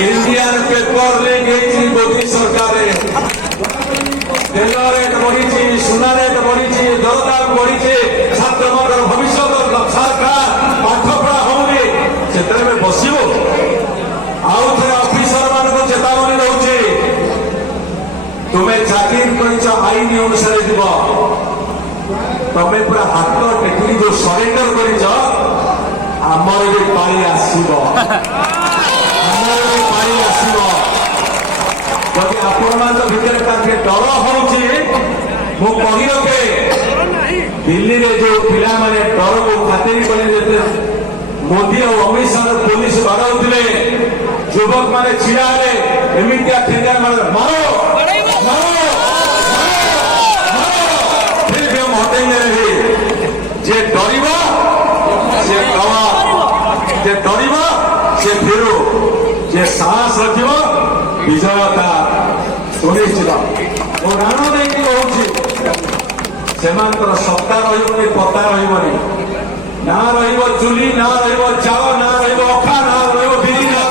Indian paper leak Modi सरकार तेल rate बढ़ी सुना रेट बढ़ी दरदाम बढ़ी छात्र भविष्य सरकार पाठ पढ़ा होनी से बस आउ थे अफिसर मान चेतावनी रोचे तुम्हें चाकरी कर आईन अनुसार जीव तुम्हें पूरा हाथ टेकिकी जो सरेंडर कर आमर भी पाई आसब जदि आपण मान भितर डर होची मु कही रखे दिल्ली रे जो पिला माने डर को खातिर कले मोदी और अमित शाह पुलिस बाड़ाउले युवक माने छिड़ा एमितिया ठेंगा मारो मारो फिर भी हम हटेंगे नहीं जे डरिबा से गवा जे डरिबा से फेरो जे साहस रखिबा विजयता सुनिश्चित और राण देखिए कहूँ सेमानकर सत्ता रही पता रही ना चुली ना चाव ना अखा ना बिरी ना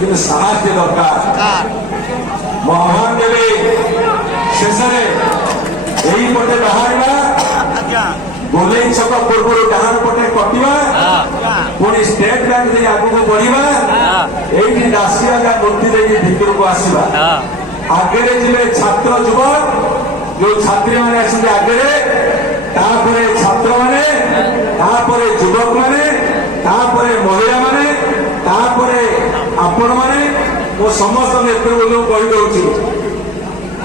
कि साहस दरकार महान देवी शेष यही पटे बाहर गोलेई छक पूर्व डाहाण पटे कटा पुणी स्टेट बैंक दे आगू बढ़ा ये दासिया मूर्ति देखिए भितर को आसवा आगे जी छात्र युवक जो छात्री मैंने आसते आगे छात्र मैंने युवक मैंने महिला मैंने आपण मैंने वो समस्त नेतृत्व कहीदे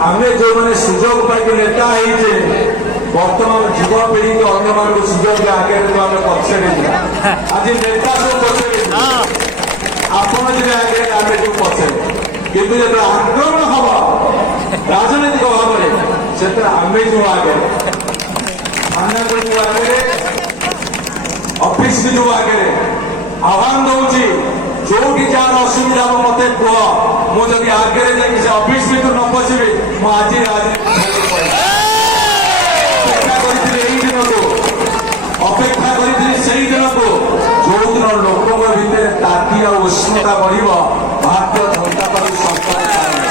आम जो मैंने सुजोग पाई नेता होते बर्तमान युवपीढ़ी के अन्य मान सुजोग आगे आम पछे आज नेता सब पछे आपण जी आगे आम जो पछे किंतु जब आक्रमण हम राजनैतिक भाव में से आम जो आगे थाना को जो आगे ऑफिस भी जो आगे आह्वान दूसरी जो जार असुविधा मत कह मुझे आगे जाकि ऑफिस भी न पशिबी मुझे अपेक्षा करी दिन को जो दिन लोकों भितर ताती और उष्णता बढ़ भारतीय जनता पार्टी सरकार